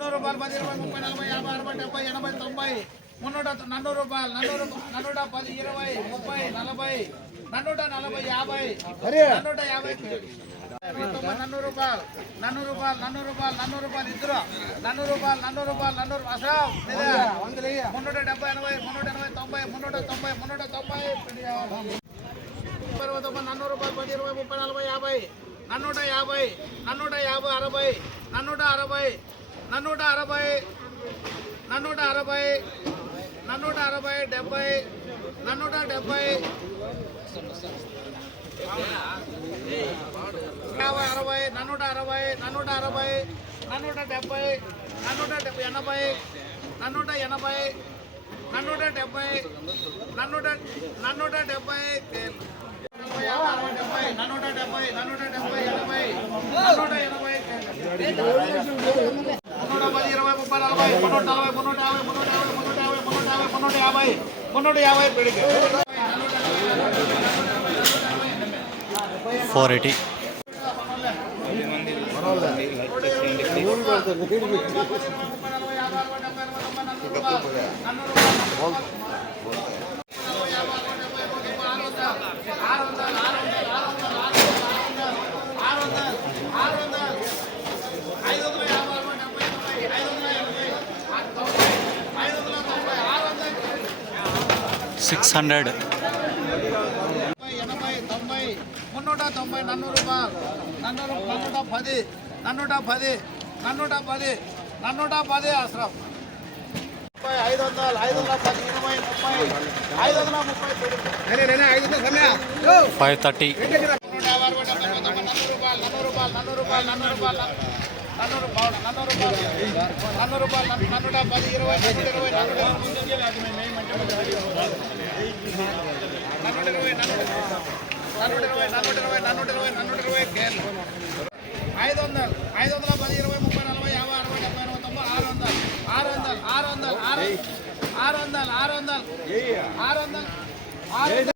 మున్నూరు రూపాయలు పది ఇరవై ముప్పై నలభై యాభై అరవై డెబ్బై ఎనభై తొంభై మున్నూట నన్నూరు రూపాయలు నన్నూరు నన్నూట పది ఇరవై ముప్పై నలభై నన్నూట నలభై యాభై నన్నూట యాభై. నన్నూరు రూపాయలు నన్నూరు రూపాయలు నన్నూరు రూపాయలు నన్నూరు రూపాయలు ఇద్దరు. నన్నూరు రూపాయలు నన్నూరు రూపాయలు నన్నూరు అసలు మున్నూట డెబ్బై ఎనభై మున్నూట ఎనభై తొంభై మున్నూట తొంభై మున్నూట తొంభై. ఇరవై తొంభై నన్నూరు రూపాయలు పది ఇరవై ముప్పై నలభై యాభై. నన్నూట యాభై నన్నూట యాభై అరవై నన్నూట అరవై. నన్నూట అరవై నన్నూట అరవై నన్నూట అరవై డెబ్బై నన్నూట డెబ్బై. యాభై అరవై నన్నూట అరవై నన్నూట అరవై నన్నూట డెబ్బై నన్నూట డెబ్బై ఎనభై నన్నూట ఎనభై నన్నూట డెబ్బై నన్నూట నన్నూట డెబ్బై. అరవై, డెబ్బై నన్నూట డెబ్బై నన్నూట డెబ్బై ఎనభై. నన్నూట ఎనభై మున్నూట పది ఇరవై ముప్పై నలభై మున్నూట నలభై మున్నూట యాభై మున్నూట యాభై మున్నూట యాభై మున్నూట యాభై మున్నూట యాభై మున్నూట యాభై పిడికి ఫోర్ ఎయిటీ సిక్స్ హండ్రెడ్ నూట ఎనభై తొంభై మున్నూట తొంభై నన్నూరు రూపాయలు నన్నూరు నన్నూట పది నన్నూట పది నన్నూట పది నన్నూట పది అసలు ముప్పై ఐదు వందలు ఐదు వందల పది ఇరవై ముప్పై ఐదు వందల ముప్పై ఫైవ్ థర్టీ నన్ను రూపాయలు నన్ను రూపాయలు నన్ను రూపాయలు నన్నూరు రూపాయలు నన్నూరు రూపాయలు రూపాయలు రూపాయలు నన్నూట పది ఇరవై నన్నూట ఇరవై ఐదు వందలు ఐదు వందల పది ఇరవై ముప్పై నలభై యాభై అరవై డెబ్బై ఎనభై తొంభై ఆరు వందలు ఆరు వందలు ఆరు వందలు ఆరు ఆరు వందలు ఆరు వందలు ఆరు వందలు ఆరు వందలు ఆరు వందలు